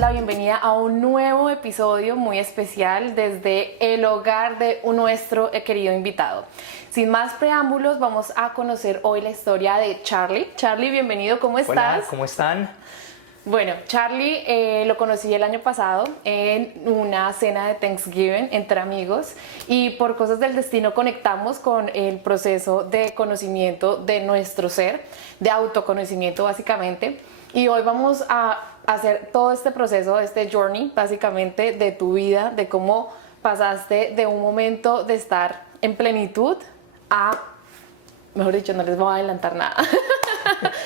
damos la bienvenida a un nuevo episodio muy especial desde el hogar de nuestro querido invitado. Sin más preámbulos, vamos a conocer hoy la historia de Charlie. Charlie, bienvenido, ¿cómo estás? Hola, ¿cómo están? Bueno, Charlie lo conocí el año pasado en una cena de Thanksgiving entre amigos y por cosas del destino conectamos con el proceso de conocimiento de nuestro ser, de autoconocimiento básicamente. Y hoy vamos a hacer todo este proceso, este journey básicamente de tu vida, de cómo pasaste de un momento de estar en plenitud a, mejor dicho, no les voy a adelantar nada.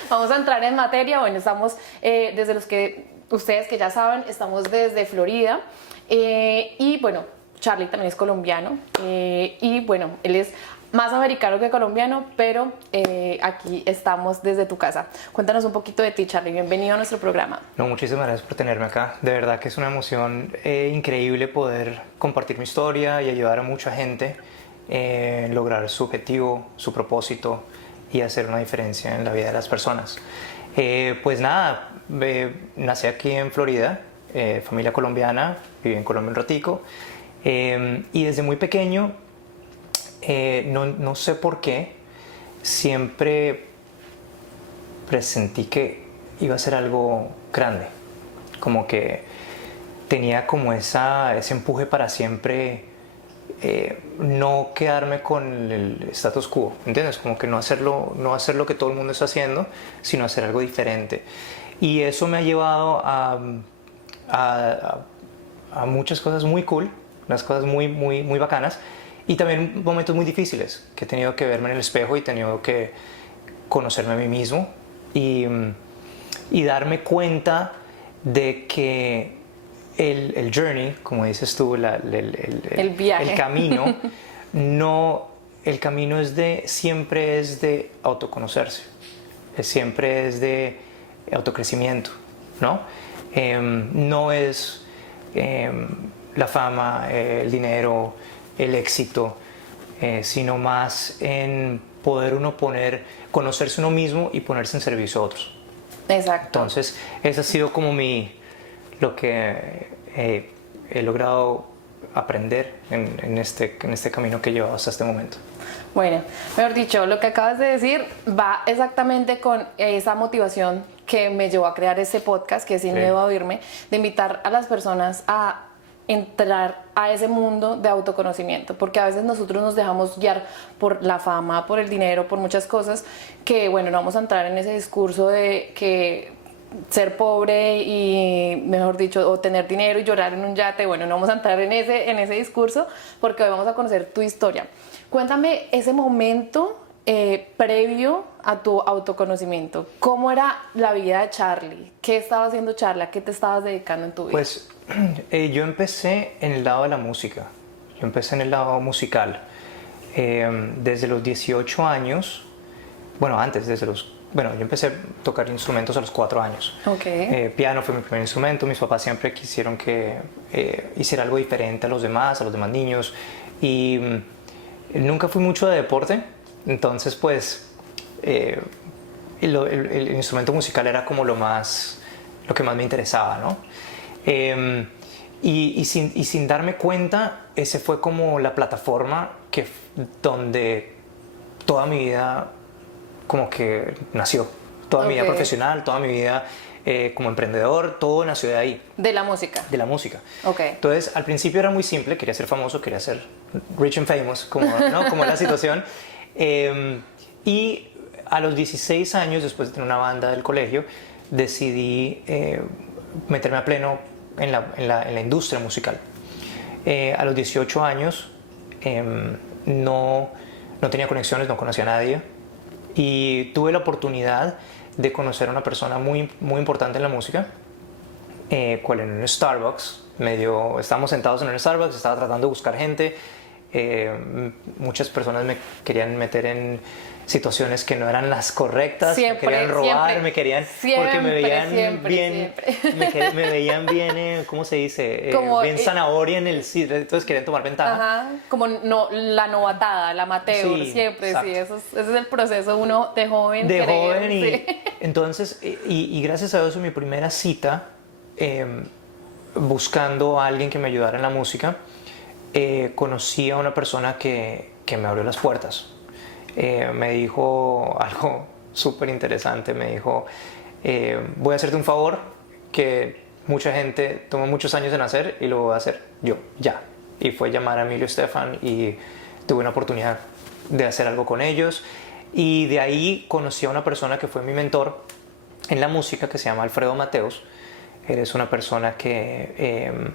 Vamos a entrar en materia. Bueno, estamos desde los que ustedes que ya saben, estamos desde Florida y bueno, Charlie también es colombiano y bueno, él es más americano que colombiano, pero aquí estamos desde tu casa. Cuéntanos un poquito de ti, Charlie. Bienvenido a nuestro programa. No, muchísimas gracias por tenerme acá. De verdad que es una emoción increíble poder compartir mi historia y ayudar a mucha gente a lograr su objetivo, su propósito y hacer una diferencia en la vida de las personas. Pues nada, nací aquí en Florida, familia colombiana, viví en Colombia un ratico y desde muy pequeño, no sé por qué, siempre presentí que iba a ser algo grande, como que tenía como ese empuje para siempre no quedarme con el status quo, ¿entiendes? Como que no hacer lo que todo el mundo está haciendo, sino hacer algo diferente. Y eso me ha llevado a muchas cosas muy cool, unas cosas muy bacanas, y también momentos muy difíciles, que he tenido que verme en el espejo y he tenido que conocerme a mí mismo y darme cuenta de que el journey, como dices tú, el viaje, el camino, el camino siempre es de autoconocerse, siempre es de autocrecimiento, ¿no? No es la fama, el dinero, el éxito, sino más en poder conocerse uno mismo y ponerse en servicio a otros. Exacto. Entonces, ese ha sido como lo que he logrado aprender en este camino que he llevado hasta este momento. Bueno, mejor dicho, lo que acabas de decir va exactamente con esa motivación que me llevó a crear este podcast, que es Sin Miedo a Oírme, de invitar a las personas a entrar a ese mundo de autoconocimiento, porque a veces nosotros nos dejamos guiar por la fama, por el dinero, por muchas cosas que, bueno, no vamos a entrar en ese discurso de que ser pobre y, mejor dicho, o tener dinero y llorar en un yate, bueno, no vamos a entrar en ese discurso, porque hoy vamos a conocer tu historia. Cuéntame ese momento previo a tu autoconocimiento. ¿Cómo era la vida de Charlie? ¿Qué estaba haciendo Charlie? ¿A qué te estabas dedicando en tu vida? Pues yo empecé en el lado de la música. Yo empecé en el lado musical. Desde los 18 años, bueno, yo empecé a tocar instrumentos a los 4 años. Okay. Piano fue mi primer instrumento. Mis papás siempre quisieron que hiciera algo diferente a los demás niños. Y nunca fui mucho de deporte. Entonces, pues, el instrumento musical era como lo que más me interesaba, ¿no? Y sin darme cuenta, ese fue como la plataforma donde toda mi vida como que nació. Toda mi vida profesional, toda mi vida como emprendedor, todo nació de ahí. ¿De la música? De la música. Okay. Entonces, al principio era muy simple, quería ser famoso, quería ser rich and famous, como la situación. Y a los 16 años, después de tener una banda del colegio, decidí meterme a pleno en la industria musical. A los 18 años no tenía conexiones, no conocía a nadie y tuve la oportunidad de conocer a una persona muy importante en la música, cual en un Starbucks, estábamos sentados en un Starbucks, estaba tratando de buscar gente. Muchas personas me querían meter en situaciones que no eran las correctas, me querían robar, porque me veían bien, me veían bien, ¿cómo se dice? Bien zanahoria en el sitio, entonces querían tomar ventaja. Ajá, como la novatada, la amateur, sí, siempre, exacto. Sí, ese es el proceso uno de joven. Sí. Entonces, y gracias a eso mi primera cita buscando a alguien que me ayudara en la música, conocí a una persona que me abrió las puertas. Me dijo algo súper interesante, me dijo, voy a hacerte un favor que mucha gente toma muchos años en hacer y lo voy a hacer yo, ya. Y fue llamar a Emilio Estefan y tuve una oportunidad de hacer algo con ellos. Y de ahí conocí a una persona que fue mi mentor en la música, que se llama Alfredo Mateos. Él es una persona que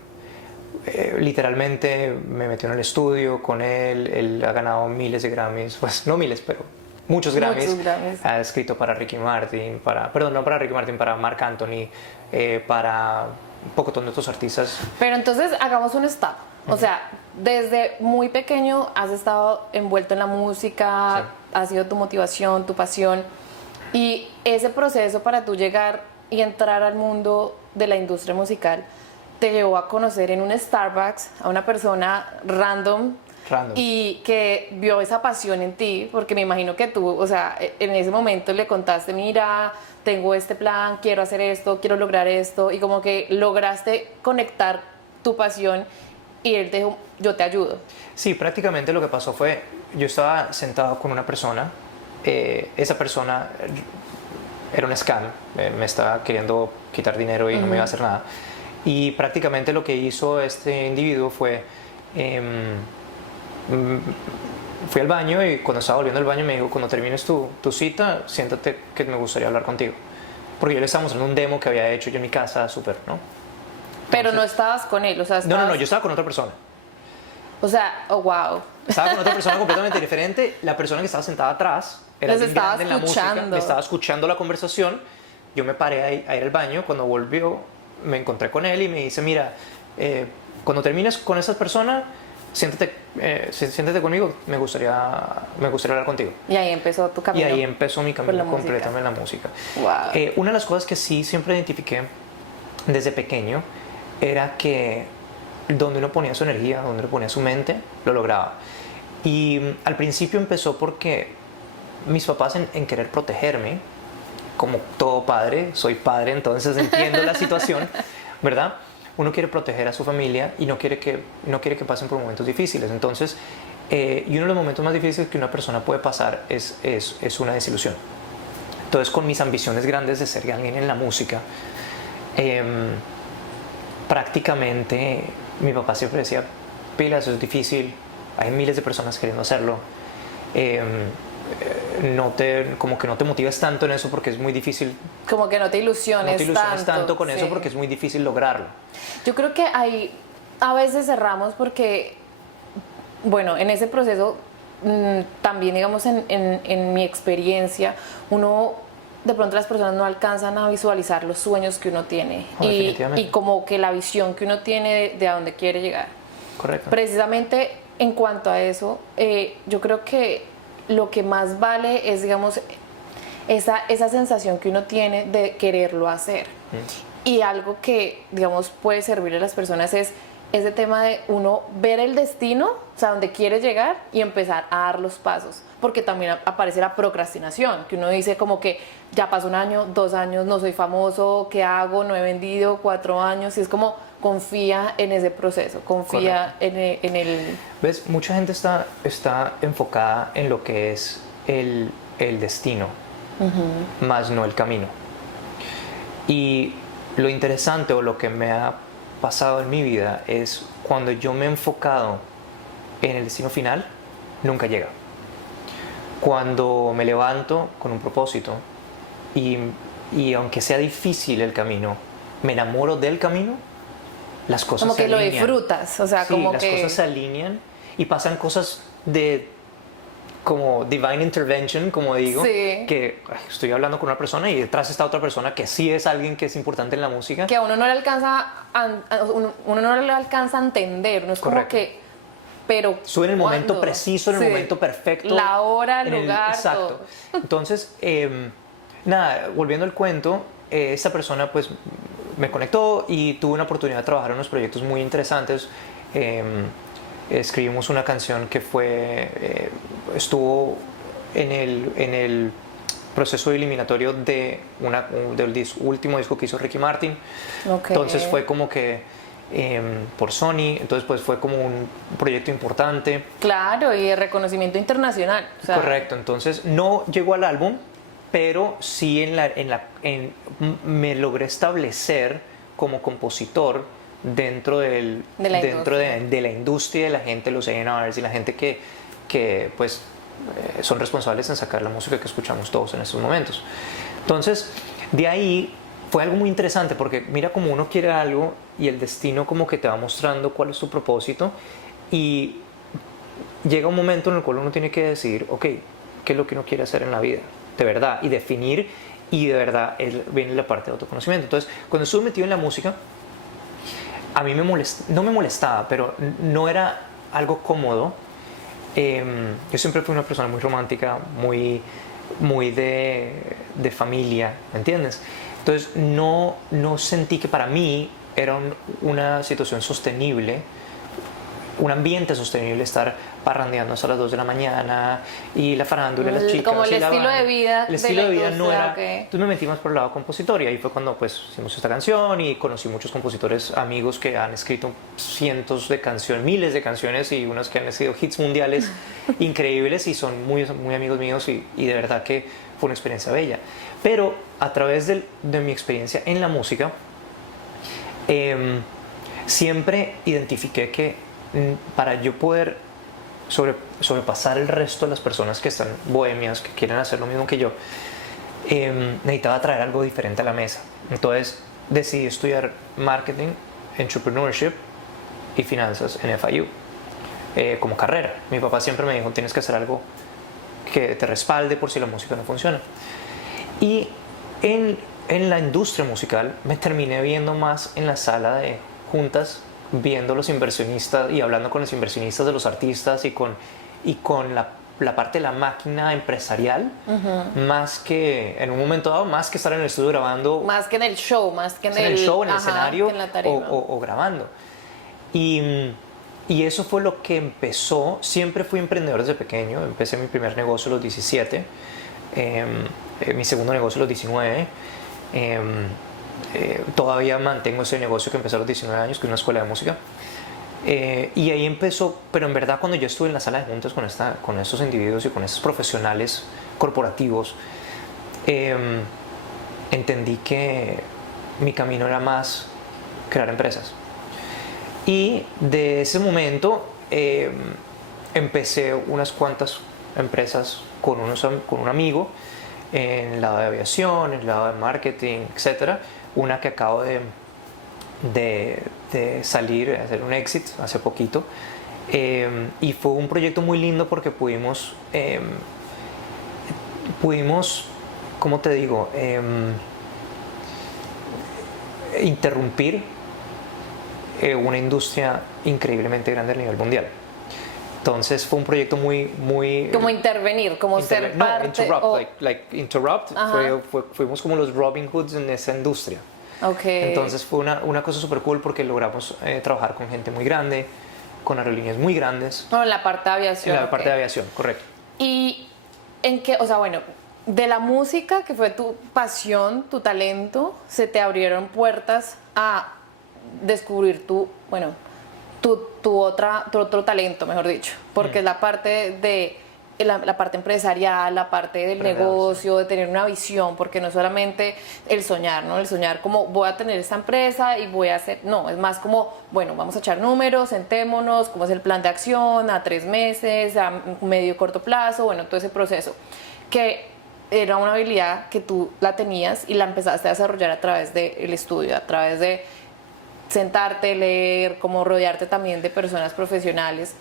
literalmente me metió en el estudio con él. Él ha ganado miles de Grammys, pues no miles, pero muchos Grammys. Muchos Grammys. Ha escrito para Ricky Martin, perdón, no para Ricky Martin, para Marc Anthony, para un poco de otros artistas. Pero entonces hagamos un stop. O sea, desde muy pequeño has estado envuelto en la música, Sí. ha sido tu motivación, tu pasión. Y ese proceso para tú llegar y entrar al mundo de la industria musical te llevó a conocer en un Starbucks a una persona random. Y que vio esa pasión en ti, porque me imagino que tú, o sea, en ese momento le contaste, mira, tengo este plan, quiero hacer esto, quiero lograr esto, y como que lograste conectar tu pasión y él te dijo, yo te ayudo. Sí, prácticamente lo que pasó fue, yo estaba sentado con una persona, esa persona era un scam, me estaba queriendo quitar dinero y no me iba a hacer nada. Y prácticamente lo que hizo este individuo fue... fui al baño y cuando estaba volviendo al baño me dijo, cuando termines tu cita, siéntate que me gustaría hablar contigo. Porque yo le estaba mostrando un demo que había hecho yo en mi casa, súper, ¿no? Pero no estabas con él, o sea, No, yo estaba con otra persona. O sea, oh, wow. Estaba con otra persona completamente diferente. La persona que estaba sentada atrás era Les bien estaba grande en la música, escuchando. me estaba escuchando la conversación. Yo me paré a ir al baño. Cuando volvió, me encontré con él y me dice, mira, cuando termines con esa persona, siéntate conmigo, me gustaría hablar contigo. Y ahí empezó tu camino. Y ahí empezó mi camino la completamente en la música. Wow. Una de las cosas que sí siempre identifiqué desde pequeño era que donde uno ponía su energía, donde uno ponía su mente, lo lograba. Y al principio empezó porque mis papás en querer protegerme, como todo padre, soy padre, entonces entiendo la situación, ¿verdad? Uno quiere proteger a su familia y no quiere que pasen por momentos difíciles. Entonces, y uno de los momentos más difíciles que una persona puede pasar es una desilusión. Entonces, con mis ambiciones grandes de ser alguien en la música, prácticamente mi papá siempre decía, pilas, eso es difícil, hay miles de personas queriendo hacerlo, como que no te motives tanto en eso porque es muy difícil. Como que no te ilusiones, tanto con eso porque es muy difícil lograrlo. Yo creo que ahí a veces cerramos porque, bueno, en ese proceso también, digamos, en mi experiencia, de pronto las personas no alcanzan a visualizar los sueños que uno tiene y como que la visión que uno tiene de a dónde quiere llegar. Correcto. Precisamente en cuanto a eso, yo creo que lo que más vale es, digamos, esa sensación que uno tiene de quererlo hacer. Y algo que, digamos, puede servirle a las personas es ese tema de uno ver el destino, o sea, donde quiere llegar y empezar a dar los pasos. Porque también aparece la procrastinación, que uno dice como que ya pasó 1 año, 2 años, no soy famoso, ¿qué hago? No he vendido, 4 años. Y es como confía en ese proceso, confía en el... ¿Ves? Mucha gente está enfocada en lo que es el destino, más no el camino. Y lo interesante o lo que me ha pasado en mi vida es cuando yo me he enfocado en el destino final, nunca llega. Cuando me levanto con un propósito y aunque sea difícil el camino, me enamoro del camino, las cosas como se que alinean. Lo disfrutas, o sea, Sí, como las que... cosas se alinean y pasan cosas como divine intervention, como digo, Sí. que estoy hablando con una persona y detrás está otra persona que sí es alguien que es importante en la música. Que a uno no le alcanza uno no le alcanza a entender, no es Correcto. como que... Pero Estuve en el momento ¿cuándo? preciso, en el Sí. momento perfecto. La hora, el lugar, exacto. todo. Entonces, nada, volviendo al cuento, esta persona pues me conectó y tuve una oportunidad de trabajar en unos proyectos muy interesantes. Escribimos una canción que estuvo en el proceso eliminatorio del último disco que hizo Ricky Martin. Okay. Entonces fue como que por Sony, entonces pues fue como un proyecto importante. Claro, y de reconocimiento internacional. O sea, Correcto, entonces no llegó al álbum, pero sí me logré establecer como compositor dentro de la industria, de la gente, los A&Rs y la gente que pues son responsables en sacar la música que escuchamos todos en estos momentos. Entonces, de ahí fue algo muy interesante porque mira como uno quiere algo y el destino como que te va mostrando cuál es tu propósito y llega un momento en el cual uno tiene que decidir, ok, ¿qué es lo que uno quiere hacer en la vida? De verdad, y definir, y de verdad viene la parte de autoconocimiento. Entonces, cuando estuve metido en la música, a mí no me molestaba, pero no era algo cómodo. Yo siempre fui una persona muy romántica, muy de familia, ¿me entiendes? Entonces no sentí que para mí era una situación sostenible, un ambiente sostenible estar parrandeando hasta las 2 de la mañana y la farándula, las chicas. Como el estilo de vida. El estilo de vida no era. Okay. Entonces me metí más por el lado compositor y ahí fue cuando pues hicimos esta canción y conocí muchos compositores amigos que han escrito cientos de canciones, miles de canciones y unas que han sido hits mundiales increíbles y son muy, muy amigos míos y de verdad que fue una experiencia bella. Pero a través de mi experiencia en la música, siempre identifiqué que para yo poder sobrepasar el resto de las personas que están bohemias, que quieren hacer lo mismo que yo, necesitaba traer algo diferente a la mesa. Entonces decidí estudiar marketing, entrepreneurship y finanzas en FIU como carrera. Mi papá siempre me dijo, tienes que hacer algo que te respalde por si la música no funciona. Y en la industria musical me terminé viendo más en la sala de juntas, viendo los inversionistas y hablando con los inversionistas de los artistas y con la parte de la máquina empresarial, más que en un momento dado, más que estar en el estudio grabando. Más que en el show, más que en el show, en el escenario en la tarima. o grabando. Y eso fue lo que empezó. Siempre fui emprendedor desde pequeño. Empecé mi primer negocio a los 17, mi segundo negocio a los 19. Todavía mantengo ese negocio que empecé a los 19 años, que es una escuela de música. Y ahí empezó, pero en verdad cuando yo estuve en la sala de juntas con estos individuos y con estos profesionales corporativos, entendí que mi camino era más crear empresas. Y de ese momento empecé unas cuantas empresas con un amigo en el lado de aviación, en el lado de marketing, etcétera. Una que acabo de salir, de hacer un exit hace poquito. Y fue un proyecto muy lindo porque pudimos, ¿cómo te digo? Interrumpir una industria increíblemente grande a nivel mundial. Entonces fue un proyecto muy como intervenir, como ser parte. Interrupt. Fuimos como los Robin Hoods en esa industria. Okay. Entonces fue una cosa súper cool porque logramos trabajar con gente muy grande, con aerolíneas muy grandes. No, en la parte de aviación. En la parte de aviación, correcto. Y en qué, o sea, bueno, de la música, que fue tu pasión, tu talento, se te abrieron puertas a descubrir tu otro talento, mejor dicho, porque es la parte de la parte empresarial, la parte del negocio, de tener una visión, porque no es solamente el soñar, ¿no? El soñar como voy a tener esta empresa y voy a hacer, no, es más como, bueno, vamos a echar números, sentémonos, cómo es el plan de acción a 3 meses, a medio y corto plazo, bueno, todo ese proceso, que era una habilidad que tú la tenías y la empezaste a desarrollar a través del estudio, a través de sentarte, leer, como rodearte también de personas profesionales.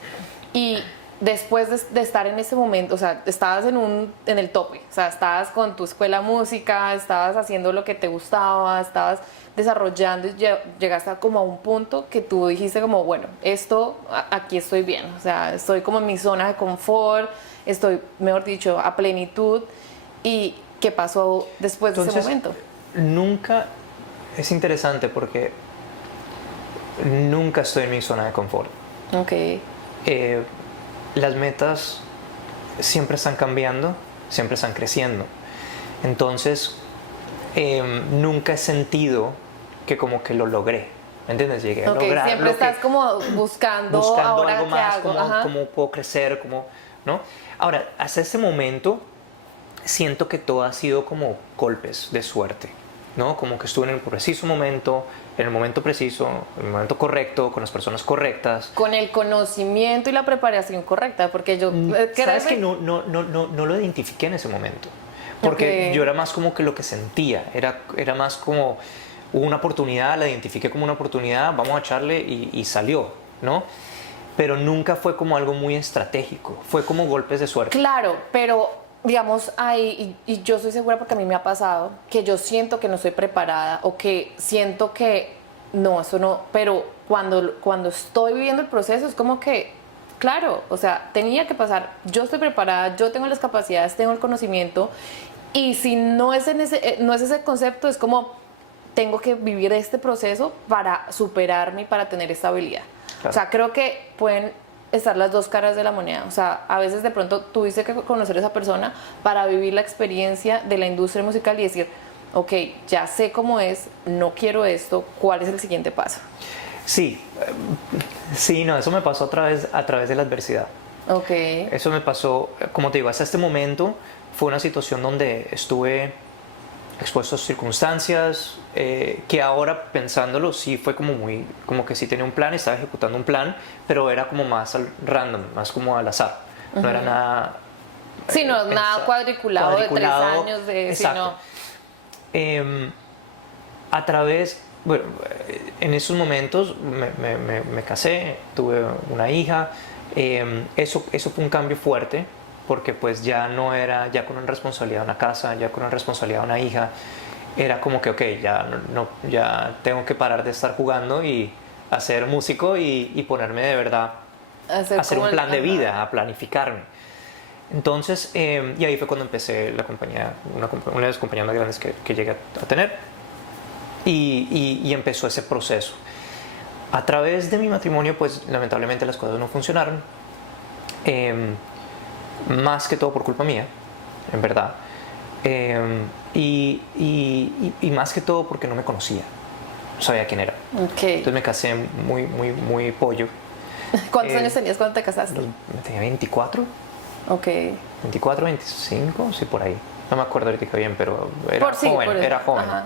Y después de estar en ese momento, o sea, estabas en el tope, o sea, estabas con tu escuela de música, estabas haciendo lo que te gustaba, estabas desarrollando y llegaste como a un punto que tú dijiste como, bueno, aquí estoy bien, o sea, estoy como en mi zona de confort, estoy, mejor dicho, a plenitud. ¿Y qué pasó después de ese momento? Nunca, es interesante porque nunca estoy en mi zona de confort. Okay. Las metas siempre están cambiando, siempre están creciendo. Entonces, nunca he sentido que como que lo logré. ¿me entiendes? Llegué a Ok, lograr siempre lo estás que, como buscando ahora algo qué más, hago. cómo, Ajá. cómo puedo crecer, cómo, ¿no? Ahora, hasta este momento siento que todo ha sido como golpes de suerte, ¿no? Como que estuve en el preciso momento, en el momento preciso, en el momento correcto, con las personas correctas. Con el conocimiento y la preparación correcta, porque yo Sabes que créeme, no lo identifiqué en ese momento, porque Ok. yo era más como que lo que sentía, era más como hubo una oportunidad, la identifiqué como una oportunidad, vamos a echarle y salió, ¿no? Pero nunca fue como algo muy estratégico, fue como golpes de suerte. claro, pero digamos ahí, y yo estoy segura porque a mí me ha pasado, que yo siento que no estoy preparada o que siento que no, eso no, pero cuando estoy viviendo el proceso es como que, claro, o sea, tenía que pasar, yo estoy preparada, yo tengo las capacidades, tengo el conocimiento, y si no es, no es ese concepto, es como tengo que vivir este proceso para superarme y para tener estabilidad. O Claro. sea, creo que pueden estar las dos caras de la moneda. O sea, a veces de pronto tuviste que conocer a esa persona para vivir la experiencia de la industria musical y decir, ok, ya sé cómo es, no quiero esto, ¿cuál es el siguiente paso? Sí, sí, no, eso me pasó a través de la adversidad. Ok, Eso me pasó, como te digo, hasta este momento fue una situación donde estuve expuesto a circunstancias que ahora pensándolo sí fue como muy, como que sí tenía un plan, estaba ejecutando un plan, pero era como más al random, más como al azar. No era nada sí, no, nada cuadriculado, de 3 años, de, exacto. sino, Em, a través, bueno, en esos momentos me casé, tuve una hija, eso fue un cambio fuerte porque pues ya no era, ya con una responsabilidad de una casa, ya con una responsabilidad de una hija, era como que, ok, ya, ya tengo que parar de estar jugando y hacer músico y ponerme de verdad a hacer como un plan de ajá. vida, a planificarme. Entonces, y ahí fue cuando empecé la compañía, una de las compañías más grandes que llegué a tener, y empezó ese proceso. A través de mi matrimonio, pues lamentablemente las cosas no funcionaron, más que todo por culpa mía, en verdad, y más que todo porque no me conocía, no sabía quién era. Ok. Entonces me casé muy pollo. ¿Cuántos años tenías cuando te casaste? Tenía 24. Ok. 24, 25, sí, por ahí. No me acuerdo ahorita bien, pero era Sí, joven, por eso. era joven. Ajá.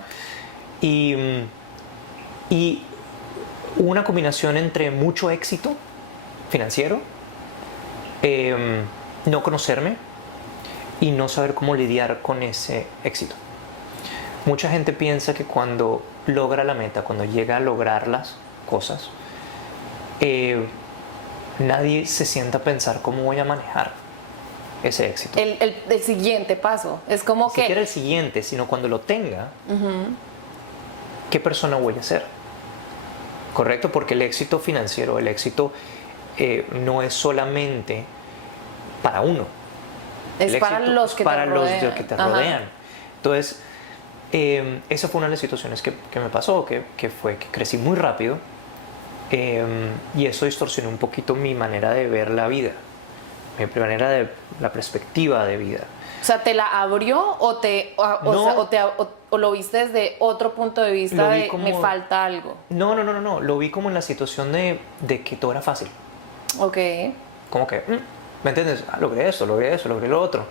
Y hubo una combinación entre mucho éxito financiero, no conocerme y no saber cómo lidiar con ese éxito. Mucha gente piensa que cuando logra la meta, cuando llega a lograr las cosas, nadie se sienta a pensar cómo voy a manejar ese éxito. El siguiente paso. Es como Ni siquiera que. el siguiente, sino cuando lo tenga, ¿qué persona voy a ser? ¿Correcto? Porque el éxito financiero, el éxito no es solamente para uno. Es El para éxito los es que para te los rodean. que te Ajá. rodean. Entonces, esa fue una de las situaciones que me pasó, que fue que crecí muy rápido, y eso distorsionó un poquito mi manera de ver la vida, mi manera de la perspectiva de vida. O sea, ¿te la abrió o No. o lo viste desde otro punto de vista Lo vi de como- me falta algo? No, lo vi como en la situación de que todo era fácil. Ok. Como que, ¿me entiendes? Ah, logré eso, logré lo otro.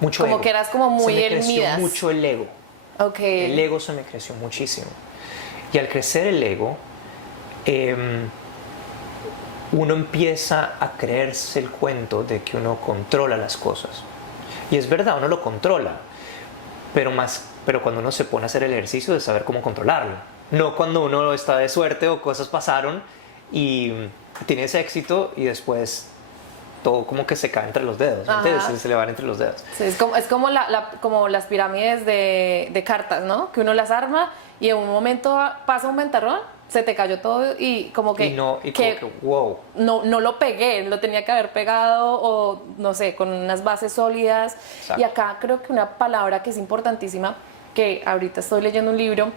Mucho Como ego. que eras como muy se me el creció Midas. mucho el ego. Ok. El ego se me creció muchísimo. Y al crecer el ego, uno empieza a creerse el cuento de que uno controla las cosas. Y es verdad, uno lo controla, pero cuando uno se pone a hacer el ejercicio de saber cómo controlarlo. No cuando uno está de suerte o cosas pasaron y tienes éxito y después todo como que se cae entre los dedos, Ajá. ¿entiendes? Se le van entre los dedos. Sí, es como, como las pirámides de cartas, ¿no? Que uno las arma y en un momento pasa un ventarrón, se te cayó todo y como que, Como que wow. no lo pegué, lo tenía que haber pegado o no sé, con unas bases sólidas. Exacto. Y acá creo que una palabra que es importantísima, que ahorita estoy leyendo un libro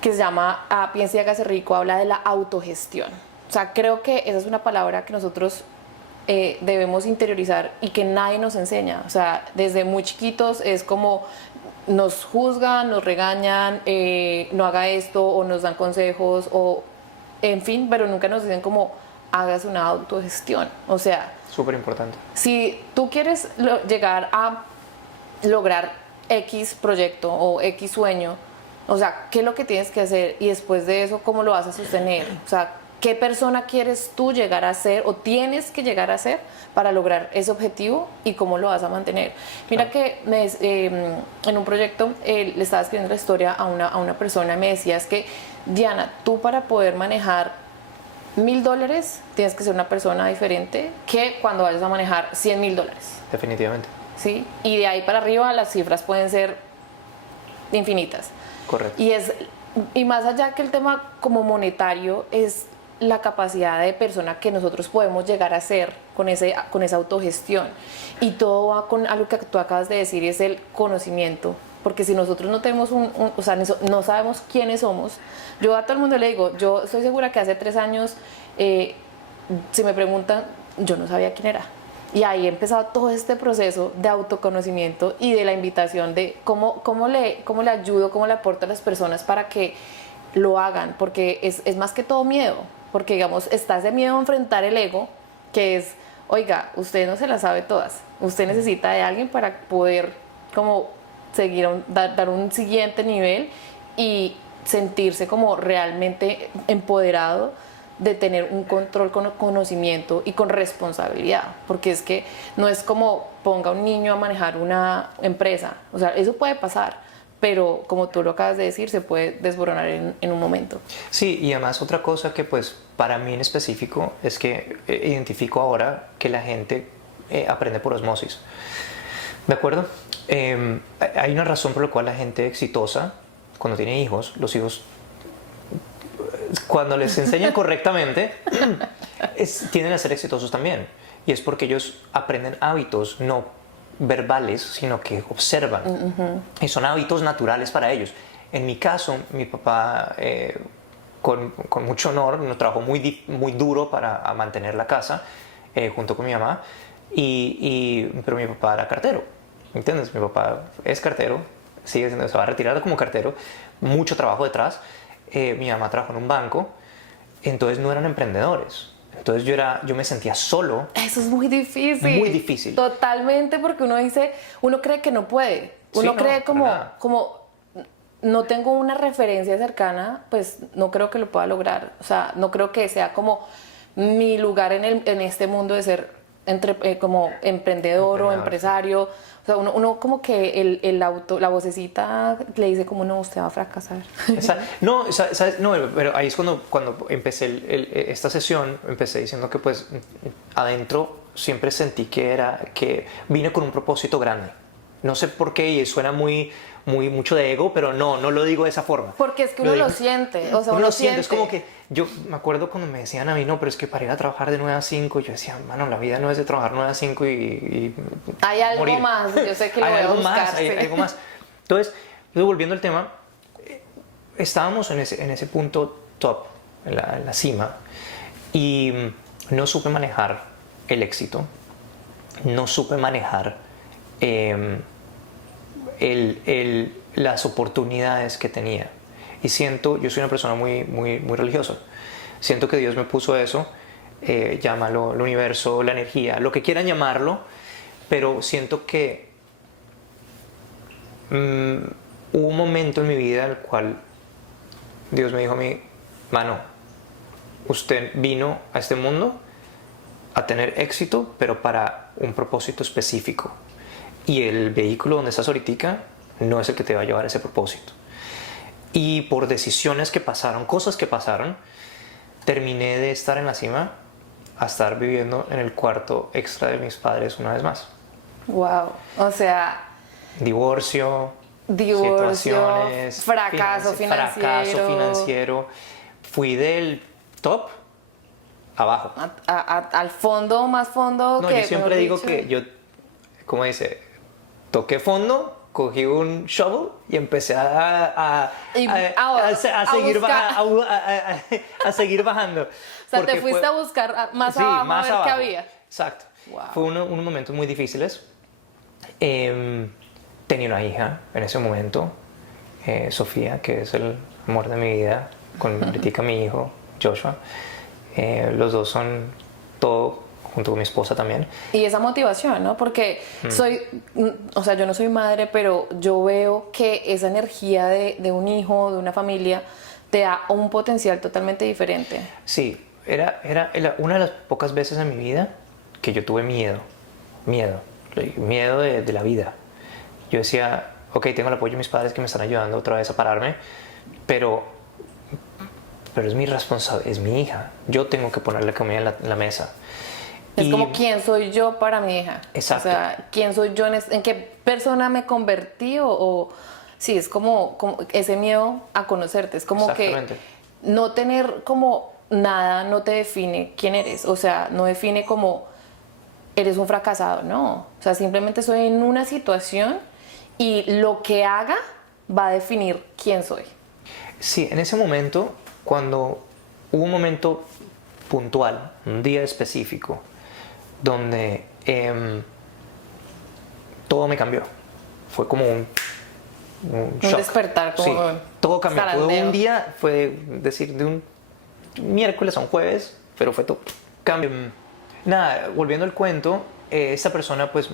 que se llama Piense y hágase rico, habla de la autogestión. O sea, creo que esa es una palabra que nosotros debemos interiorizar y que nadie nos enseña. O sea, desde muy chiquitos es como nos juzgan, nos regañan, no haga esto o nos dan consejos o en fin, pero nunca nos dicen como hagas una autogestión. O sea, Súper importante. si tú quieres llegar a lograr X proyecto o X sueño, o sea, ¿qué es lo que tienes que hacer? Y después de eso, ¿cómo lo vas a sostener? O sea, ¿qué persona quieres tú llegar a ser o tienes que llegar a ser para lograr ese objetivo y cómo lo vas a mantener? Mira que en un proyecto le estaba escribiendo la historia a una persona y me decías que, Diana, tú para poder manejar $1,000 tienes que ser una persona diferente que cuando vayas a manejar $100,000. Definitivamente. ¿Sí? Y de ahí para arriba las cifras pueden ser infinitas. Correcto. Y más allá que el tema como monetario, es la capacidad de persona que nosotros podemos llegar a ser con esa autogestión. Y todo va con algo que tú acabas de decir, y es el conocimiento. Porque si nosotros no tenemos o sea, no sabemos quiénes somos, yo a todo el mundo le digo, yo estoy segura que hace 3 años, si me preguntan, yo no sabía quién era. Y ahí he empezado todo este proceso de autoconocimiento y de la invitación de cómo le ayudo, cómo le aporto a las personas para que lo hagan, porque es más que todo miedo, porque digamos, está ese miedo a enfrentar el ego, que es, oiga, usted no se las sabe todas, usted necesita de alguien para poder como seguir, dar un siguiente nivel y sentirse como realmente empoderado de tener un control con conocimiento y con responsabilidad, porque es que no es como ponga a un niño a manejar una empresa, o sea, eso puede pasar, pero como tú lo acabas de decir, se puede desboronar en un momento. Sí, y además otra cosa que pues para mí en específico es que identifico ahora que la gente aprende por osmosis. ¿De acuerdo? Hay una razón por la cual la gente exitosa, cuando tiene hijos, los hijos, cuando les enseñan correctamente, tienden a ser exitosos también. Y es porque ellos aprenden hábitos no verbales, sino que observan. Y son hábitos naturales para ellos. En mi caso, mi papá, con mucho honor, nos trabajó muy duro para mantener la casa, junto con mi mamá, pero mi papá era cartero. ¿Entiendes? Mi papá es cartero, sigue siendo, se va a retirar como cartero, mucho trabajo detrás. Mi mamá trabajó en un banco, entonces no eran emprendedores. Entonces yo me sentía solo. Eso es muy difícil. Muy difícil. Totalmente, porque uno cree que no puede. Uno cree como no tengo una referencia cercana, pues no creo que lo pueda lograr. O sea, no creo que sea como mi lugar en este mundo de ser como emprendedor o empresario. O sea, uno como que la vocecita le dice como, no, usted va a fracasar. No, ¿sabes? No, pero ahí es cuando empecé esta sesión, empecé diciendo que pues adentro siempre sentí que vine con un propósito grande. No sé por qué, y suena mucho de ego, pero no lo digo de esa forma. Porque es que uno lo siente, o sea, uno lo siente. Es como que yo me acuerdo cuando me decían a mí, no, pero es que para ir a trabajar de 9 a 5, yo decía, mano, la vida no es de trabajar 9 a 5 y hay algo morir. Más, yo sé que lo voy a buscar. Hay algo más. Entonces, volviendo al tema, estábamos en ese punto top, en la cima, y no supe manejar el éxito, no supe manejar las oportunidades que tenía. Y yo soy una persona muy religiosa. Siento que Dios me puso eso, llámalo el universo, la energía, lo que quieran llamarlo, pero siento que hubo un momento en mi vida en el cual Dios me dijo a mí, mano, usted vino a este mundo a tener éxito, pero para un propósito específico. Y el vehículo donde estás ahorita no es el que te va a llevar a ese propósito. Y por decisiones que pasaron, cosas que pasaron, terminé de estar en la cima a estar viviendo en el cuarto extra de mis padres una vez más. Wow, o sea... Divorcio, situaciones, fracaso financiero. Fui del top abajo. Al fondo, más fondo. No, yo siempre digo que yo, como dice, toqué fondo, cogí un shovel y empecé a seguir bajando. O sea, te fuiste a buscar más abajo a ver qué había. Exacto. Wow. Fue unos momentos muy difíciles. Tenía una hija en ese momento, Sofía, que es el amor de mi vida, con Ritica, mi hijo, Joshua. Los dos son todo, junto con mi esposa también. Y esa motivación, ¿no? Porque o sea, yo no soy madre, pero yo veo que esa energía de un hijo, de una familia, te da un potencial totalmente diferente. Sí, era una de las pocas veces en mi vida que yo tuve miedo de la vida. Yo decía, ok, tengo el apoyo de mis padres que me están ayudando otra vez a pararme, pero es mi responsabilidad, es mi hija. Yo tengo que ponerle comida en la mesa. Es como, ¿quién soy yo para mi hija? Exacto. O sea, ¿quién soy yo? ¿En qué persona me convertí? Sí, es como ese miedo a conocerte. Es como que no tener como nada no te define quién eres. O sea, no define como eres un fracasado, no. O sea, simplemente soy en una situación y lo que haga va a definir quién soy. Sí, en ese momento, cuando hubo un momento puntual, un día específico, donde todo me cambió. Fue como un shock. Un despertar, como sí, todo cambió. Fue un día, de un miércoles a un jueves, pero fue todo cambio. Nada, volviendo al cuento, esta persona pues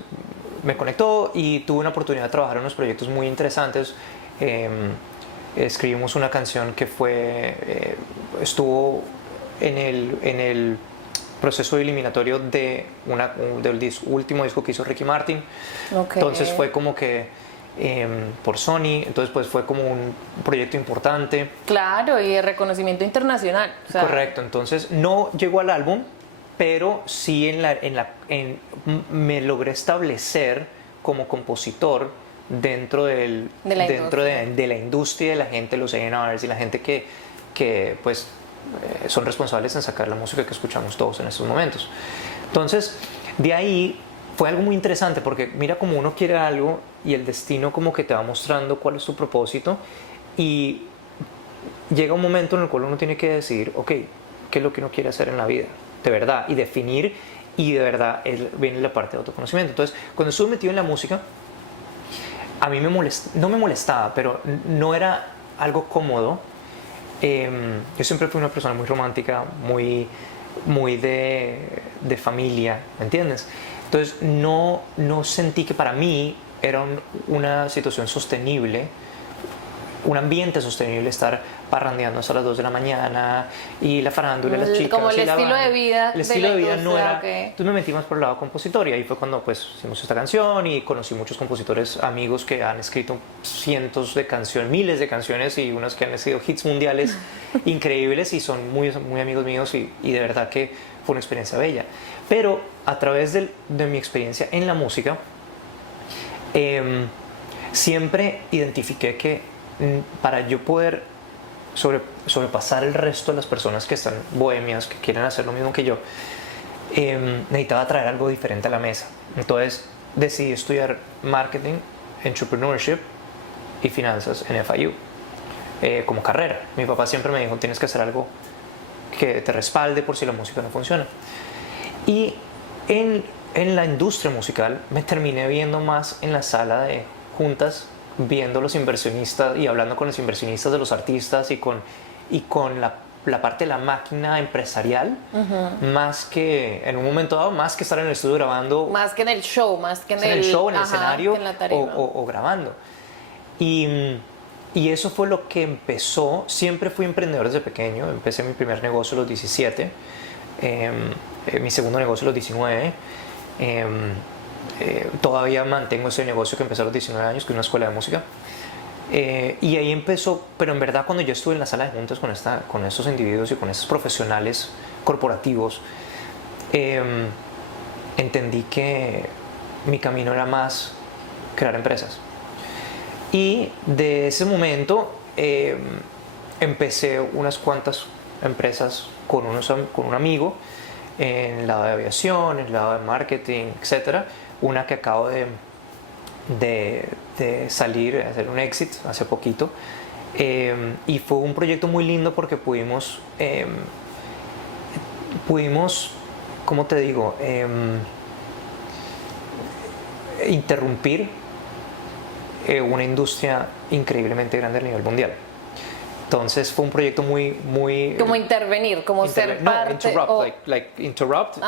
me conectó y tuve una oportunidad de trabajar en unos proyectos muy interesantes. Escribimos una canción que estuvo en el proceso eliminatorio del último disco que hizo Ricky Martin. Okay. Entonces fue como que por Sony, entonces pues fue como un proyecto importante. Claro, y de reconocimiento internacional. O sea, correcto, entonces no llegó al álbum, pero sí me logré establecer como compositor dentro de la industria, de la gente, los A&Rs y la gente que pues son responsables en sacar la música que escuchamos todos en estos momentos. Entonces, de ahí fue algo muy interesante porque mira como uno quiere algo y el destino como que te va mostrando cuál es tu propósito y llega un momento en el cual uno tiene que decidir, ok, ¿qué es lo que uno quiere hacer en la vida? De verdad, y definir, y de verdad viene la parte de autoconocimiento. Entonces, cuando estuve metido en la música, a mí no me molestaba, pero no era algo cómodo. Yo siempre fui una persona muy romántica, muy de familia, ¿me entiendes? Entonces no sentí que para mí era una situación sostenible, un ambiente sostenible estar parrandeando hasta las 2 de la mañana y la farándula, las chicas. Como el estilo de vida. El estilo de vida no era. Okay. Entonces me metí más por el lado compositor y ahí fue cuando pues hicimos esta canción y conocí muchos compositores amigos que han escrito cientos de canciones, miles de canciones y unos que han sido hits mundiales increíbles y son muy, muy amigos míos y de verdad que fue una experiencia bella. Pero a través de mi experiencia en la música, siempre identifiqué que para yo poder sobrepasar el resto de las personas que están bohemias, que quieren hacer lo mismo que yo, necesitaba traer algo diferente a la mesa. Entonces decidí estudiar marketing, entrepreneurship y finanzas en FIU como carrera. Mi papá siempre me dijo, tienes que hacer algo que te respalde por si la música no funciona. Y en la industria musical me terminé viendo más en la sala de juntas, viendo los inversionistas y hablando con los inversionistas de los artistas y con la parte de la máquina empresarial, más que en un momento dado, más que estar en el estudio grabando, más que en el show, más que en el show, en el escenario en o grabando. Y eso fue lo que empezó. Siempre fui emprendedor desde pequeño. Empecé mi primer negocio a los 17, mi segundo negocio a los 19. Todavía mantengo ese negocio que empecé a los 19 años, que es una escuela de música. Y ahí empezó, pero en verdad cuando yo estuve en la sala de juntas con estos individuos y con estos profesionales corporativos, entendí que mi camino era más crear empresas. Y de ese momento empecé unas cuantas empresas con un amigo en el lado de aviación, en el lado de marketing, etcétera. Una que acabo de salir, de hacer un exit hace poquito. Y fue un proyecto muy lindo porque pudimos, ¿cómo te digo? Interrumpir una industria increíblemente grande a nivel mundial. Entonces fue un proyecto muy Como intervenir, como ser no, parte. interrupt, o- interrupt.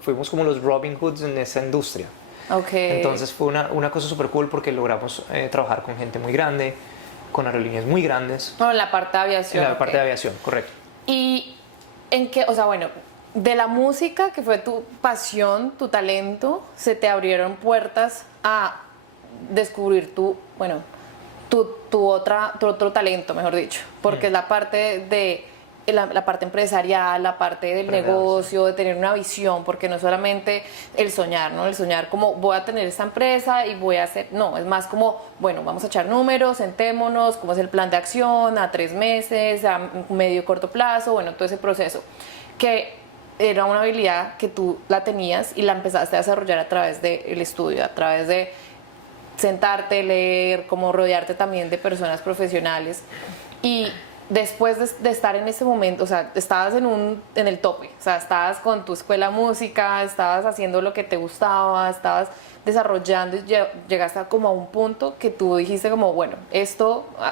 Fuimos como los Robin Hoods en esa industria. Ok. Entonces fue una cosa súper cool porque logramos trabajar con gente muy grande, con aerolíneas muy grandes, No, en la parte de aviación. en la ok. parte de aviación, correcto. Y en qué, o sea, bueno, de la música, que fue tu pasión, tu talento, se te abrieron puertas a descubrir bueno, tu otro talento, mejor dicho, porque es la parte de la parte empresarial, la parte del Emprendedor, negocio, de tener una visión, porque no es solamente el soñar, ¿no? El soñar como voy a tener esta empresa y voy a hacer, no, es más como, bueno, vamos a echar números, sentémonos, cómo es el plan de acción a 3 meses, a medio corto plazo, bueno, todo ese proceso, que era una habilidad que tú la tenías y la empezaste a desarrollar a través del estudio, a través de sentarte, leer, como rodearte también de personas profesionales. Y después de estar en ese momento, o sea, estabas en el tope, o sea, estabas con tu escuela de música, estabas haciendo lo que te gustaba, estabas desarrollando y llegaste como a un punto que tú dijiste como, bueno,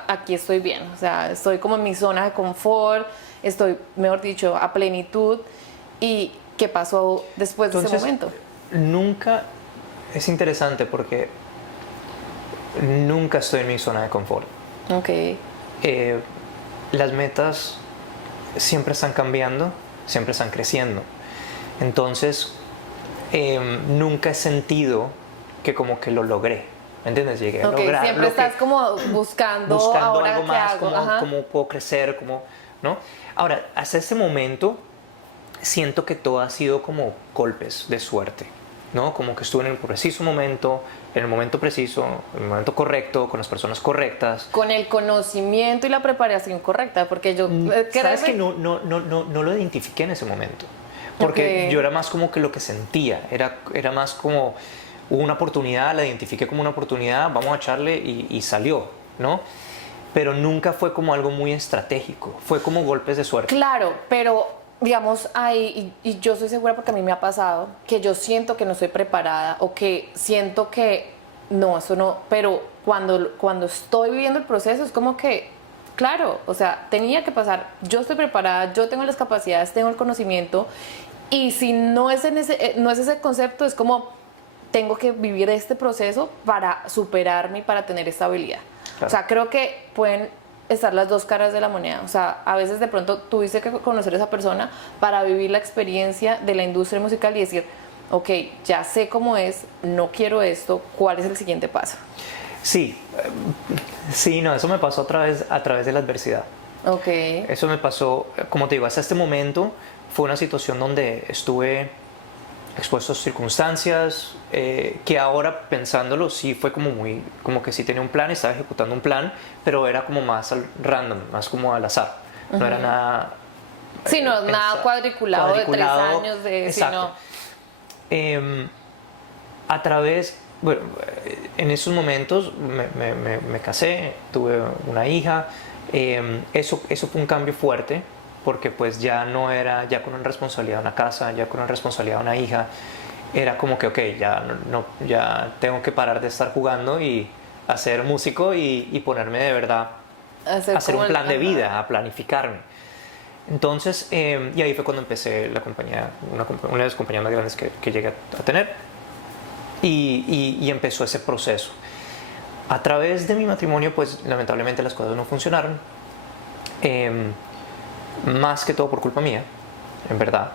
aquí estoy bien, o sea, estoy como en mi zona de confort, estoy, mejor dicho, a plenitud. ¿Y qué pasó después de ese momento? Nunca, es interesante porque nunca estoy en mi zona de confort. Ok. Las metas siempre están cambiando, siempre están creciendo. Entonces, nunca he sentido que como que lo logré. ¿Me entiendes? Llegué a lograr siempre lo estás que, como buscando ahora algo qué más, hago. cómo puedo crecer, ¿no? Ahora, hasta este momento, siento que todo ha sido como golpes de suerte, ¿no? Como que estuve en el preciso momento, en el momento preciso, en el momento correcto, con las personas correctas. Con el conocimiento y la preparación correcta, porque yo... Sabes que no lo identifiqué en ese momento, porque Ok. yo era más como que lo que sentía, era más como hubo una oportunidad, la identifiqué como una oportunidad, vamos a echarle y salió, ¿no? Pero nunca fue como algo muy estratégico, fue como golpes de suerte. Claro, pero digamos ahí, y yo estoy segura porque a mí me ha pasado, que yo siento que no estoy preparada o que siento que no, eso no, pero cuando estoy viviendo el proceso es como que, claro, o sea, tenía que pasar, yo estoy preparada, yo tengo las capacidades, tengo el conocimiento, y si no es, no es ese concepto, es como tengo que vivir este proceso para superarme y para tener esta habilidad. Claro. O sea, creo que pueden estar las dos caras de la moneda. O sea, a veces de pronto tuviste que conocer a esa persona para vivir la experiencia de la industria musical y decir, ok, ya sé cómo es, no quiero esto, ¿cuál es el siguiente paso? Sí, no, eso me pasó a través de la adversidad. Ok. Eso me pasó, como te digo, hasta este momento fue una situación donde estuve expuesto a circunstancias que ahora pensándolo sí fue como que sí tenía un plan, estaba ejecutando un plan, pero era como más random, más como al azar, no era nada... Sí, no, nada cuadriculado de 3 años, exacto. A través, bueno, en esos momentos me casé, tuve una hija, eso fue un cambio fuerte, porque pues ya no era, ya con una responsabilidad de una casa, ya con una responsabilidad de una hija, era como que, ok, ya tengo que parar de estar jugando y hacer músico y ponerme de verdad a hacer un plan de vida, a planificarme. Entonces, y ahí fue cuando empecé la compañía, una de las compañías más grandes que llegué a tener, y empezó ese proceso. A través de mi matrimonio, pues lamentablemente las cosas no funcionaron. Más que todo por culpa mía, en verdad.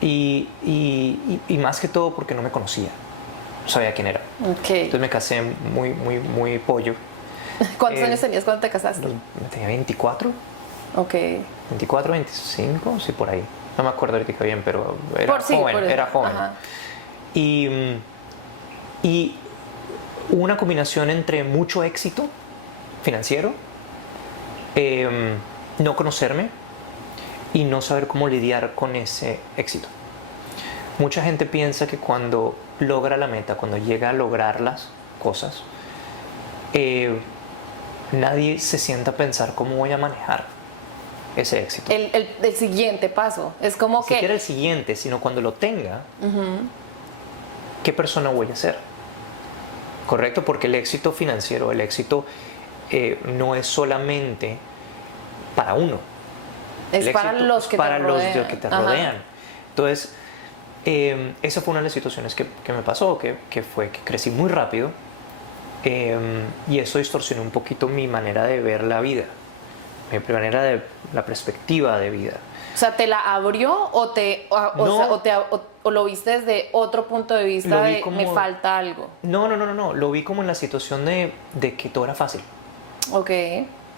Y más que todo porque no me conocía, no sabía quién era. Okay. Entonces me casé muy pollo. ¿Cuántos años tenías cuando te casaste? Tenía 24. Ok. 24, 25, sí, por ahí. No me acuerdo ahorita bien, pero era joven. Ajá. Y hubo una combinación entre mucho éxito financiero, no conocerme y no saber cómo lidiar con ese éxito. Mucha gente piensa que cuando logra la meta, cuando llega a lograr las cosas, nadie se sienta a pensar cómo voy a manejar ese éxito. El siguiente paso. Es como Ni que... siquiera el siguiente, sino cuando lo tenga, ¿qué persona voy a ser? ¿Correcto? Porque el éxito financiero, el éxito no es solamente para uno. Es para los que para te los rodean. que te Ajá. rodean. Entonces, esa fue una de las situaciones que me pasó, que fue que crecí muy rápido, y eso distorsionó un poquito mi manera de ver la vida, mi manera de la perspectiva de vida. O sea, ¿te la abrió o No. o lo viste desde otro punto de vista Lo vi de como- me falta algo? No, lo vi como en la situación de que todo era fácil. Ok.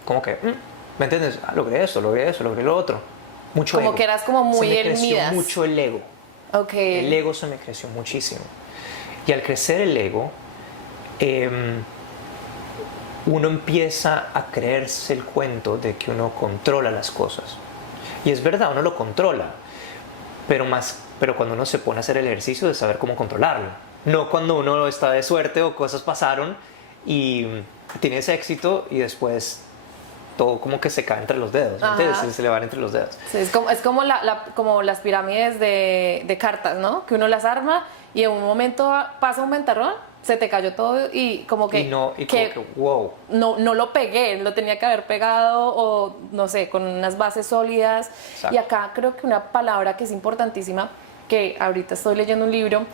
Como que, ¿me entiendes? Logré esto, logré lo otro. Mucho Como ego. que eras como muy Se me el creció Midas. mucho el ego. Ok. El ego se me creció muchísimo. Y al crecer el ego, uno empieza a creerse el cuento de que uno controla las cosas. Y es verdad, uno lo controla, pero cuando uno se pone a hacer el ejercicio de saber cómo controlarlo. No cuando uno está de suerte o cosas pasaron y tienes éxito y después todo como que se cae entre los dedos, Ajá. ¿entiendes? Se le van entre los dedos. Sí, es como, como las pirámides de cartas, ¿no? Que uno las arma y en un momento pasa un ventarrón, se te cayó todo y como que, Como que, wow. no lo pegué, lo tenía que haber pegado o no sé, con unas bases sólidas. Exacto. Y acá creo que una palabra que es importantísima, que ahorita estoy leyendo un libro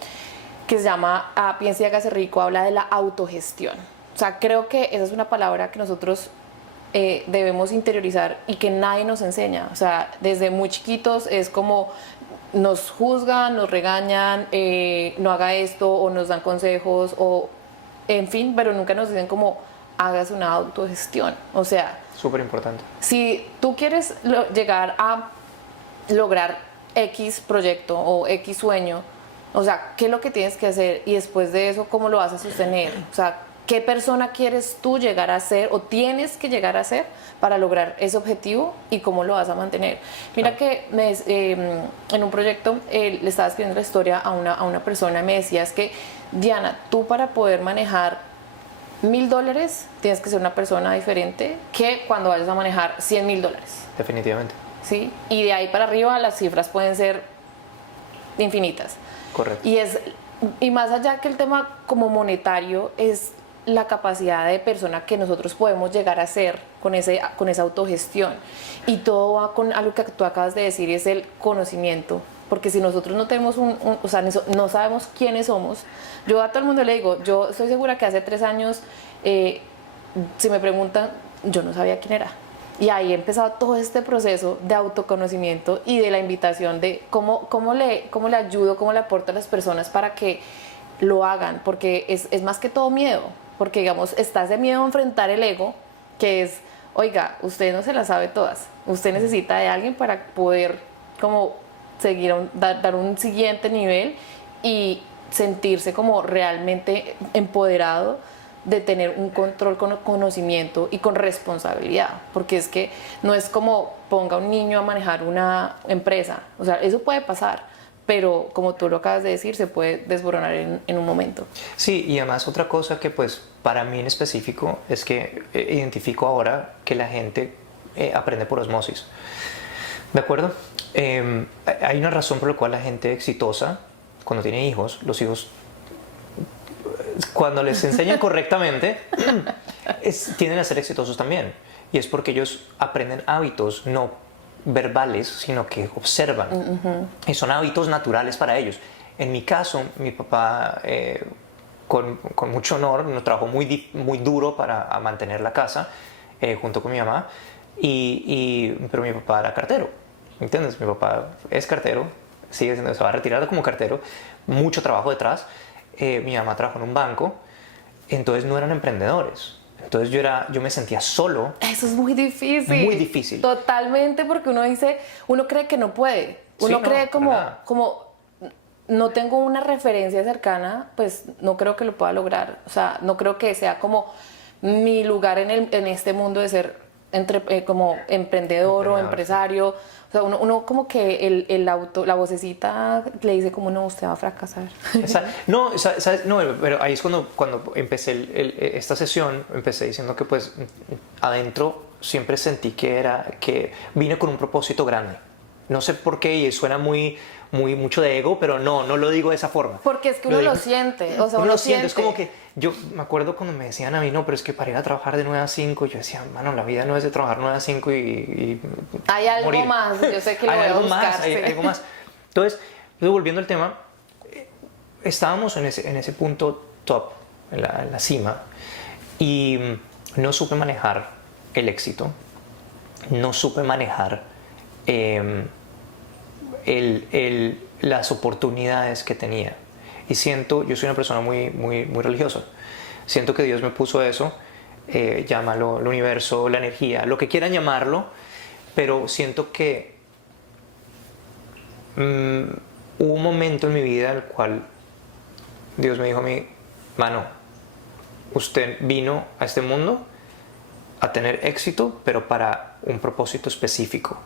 que se llama Piense y hágase rico, habla de la autogestión. O sea, creo que esa es una palabra que nosotros debemos interiorizar y que nadie nos enseña. O sea, desde muy chiquitos es como nos juzgan, nos regañan, no haga esto o nos dan consejos o en fin, pero nunca nos dicen como hagas una autogestión. O sea, Súper importante. si tú quieres llegar a lograr X proyecto o X sueño, o sea, ¿qué es lo que tienes que hacer? Y después de eso, ¿cómo lo vas a sostener? O sea, ¿qué persona quieres tú llegar a ser o tienes que llegar a ser para lograr ese objetivo y cómo lo vas a mantener? Mira que en un proyecto le estaba escribiendo la historia a una persona y me decía, es que Diana, tú para poder manejar $1,000 tienes que ser una persona diferente que cuando vayas a manejar $100,000, Definitivamente. ¿sí? Y de ahí para arriba las cifras pueden ser infinitas. Correcto. Y más allá que el tema como monetario es la capacidad de persona que nosotros podemos llegar a ser con esa autogestión. Y todo va con algo que tú acabas de decir, y es el conocimiento. Porque si nosotros no tenemos o sea, no sabemos quiénes somos, yo a todo el mundo le digo, yo estoy segura que hace 3 años, si me preguntan, yo no sabía quién era. Y ahí he empezado todo este proceso de autoconocimiento y de la invitación de cómo le ayudo, cómo le aporto a las personas para que lo hagan, porque es más que todo miedo, porque digamos, está ese miedo a enfrentar el ego, que es, oiga, usted no se las sabe todas, usted necesita de alguien para poder como seguir, dar un siguiente nivel y sentirse como realmente empoderado de tener un control con conocimiento y con responsabilidad, porque es que no es como ponga a un niño a manejar una empresa, o sea, eso puede pasar, pero como tú lo acabas de decir, se puede desboronar en un momento. Sí, y además otra cosa que pues para mí en específico es que identifico ahora que la gente aprende por osmosis. ¿De acuerdo? Hay una razón por la cual la gente exitosa, cuando tiene hijos, los hijos, cuando les enseñan correctamente, tienden a ser exitosos también. Y es porque ellos aprenden hábitos no verbales, sino que observan. Y son hábitos naturales para ellos. En mi caso, mi papá, con mucho honor, nos trabajó muy duro para mantener la casa, junto con mi mamá, pero mi papá era cartero, ¿entiendes? Mi papá es cartero, sigue siendo, se va a retirar como cartero, mucho trabajo detrás. Mi mamá trabajó en un banco, entonces no eran emprendedores. Entonces yo me sentía solo. Eso es muy difícil. Muy difícil. Totalmente, porque uno cree que no puede. Uno Sí, cree no, como no tengo una referencia cercana, pues no creo que lo pueda lograr. O sea, no creo que sea como mi lugar en este mundo de ser como emprendedor o empresario. O sea, uno como que la vocecita le dice como, no, usted va a fracasar. No, ¿sabes? No, pero ahí es cuando empecé esta sesión, empecé diciendo que pues adentro siempre sentí que vine con un propósito grande. No sé por qué, y suena muy mucho de ego, pero no lo digo de esa forma. Porque es que uno lo siente, o sea, uno uno lo siente, es siente. como que yo me acuerdo cuando me decían a mí, no, pero es que para ir a trabajar de 9 a 5, yo decía, mano, la vida no es de trabajar 9 a 5 y Hay algo morir. más, yo sé que lo Hay voy a algo buscar. más, hay sí. algo más. Entonces, volviendo al tema, estábamos en ese punto top, en la cima, y no supe manejar el éxito, no supe manejar las oportunidades que tenía. Y siento, yo soy una persona muy religiosa, siento que Dios me puso eso, llámalo el universo, la energía, lo que quieran llamarlo, pero siento que hubo un momento en mi vida en el cual Dios me dijo a mí, mano, usted vino a este mundo a tener éxito, pero para un propósito específico.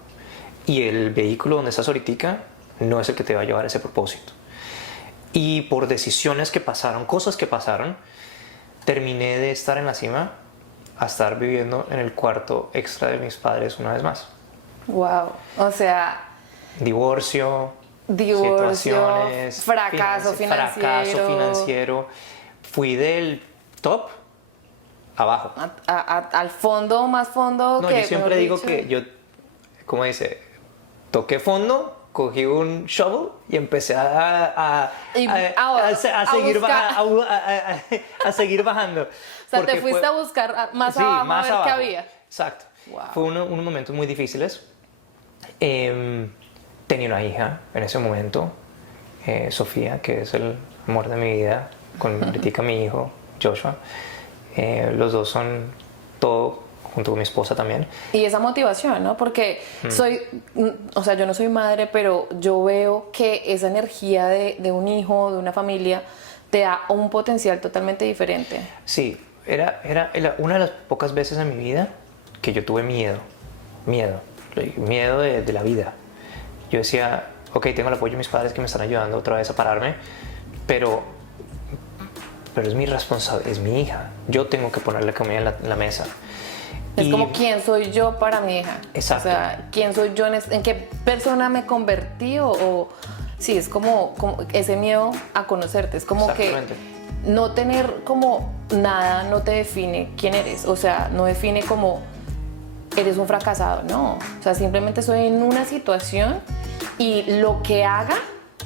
Y el vehículo donde estás ahorita no es el que te va a llevar a ese propósito. Y por decisiones que pasaron, cosas que pasaron, terminé de estar en la cima a estar viviendo en el cuarto extra de mis padres una vez más. Wow, o sea, Divorcio, situaciones, fracaso financiero. Fui del top abajo. Al fondo, más fondo No, que... yo siempre digo dicho, que yo, como dice, toqué fondo, cogí un shovel y empecé a seguir bajando. O sea, te fuiste a buscar más abajo a ver qué había. Exacto. Wow. Fue unos momentos muy difíciles. Tenía una hija en ese momento, Sofía, que es el amor de mi vida, con Ritika, mi hijo, Joshua. Los dos son todo, junto con mi esposa también. Y esa motivación, ¿no? Porque o sea, yo no soy madre, pero yo veo que esa energía de un hijo, de una familia, te da un potencial totalmente diferente. Sí, era una de las pocas veces en mi vida que yo tuve miedo de la vida. Yo decía, ok, tengo el apoyo de mis padres que me están ayudando otra vez a pararme, pero es mi responsabilidad, es mi hija. Yo tengo que ponerle comida en la mesa. Es como, ¿quién soy yo para mi hija? Exacto. O sea, ¿quién soy yo? ¿En qué persona me convertí? Sí, es como ese miedo a conocerte. Es como que no tener como nada no te define quién eres. O sea, no define como eres un fracasado, no. O sea, simplemente soy en una situación y lo que haga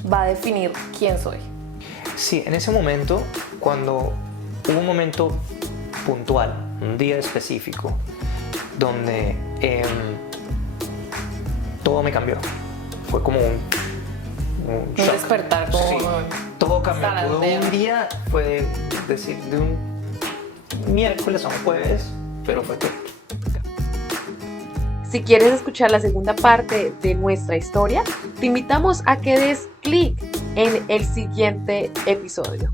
va a definir quién soy. Sí, en ese momento, cuando hubo un momento puntual, un día específico, donde todo me cambió. Fue como un shock. Despertar. Como sí, todo cambió. Un día fue decir, de un miércoles a un jueves, pero fue todo. Si quieres escuchar la segunda parte de nuestra historia, te invitamos a que des clic en el siguiente episodio.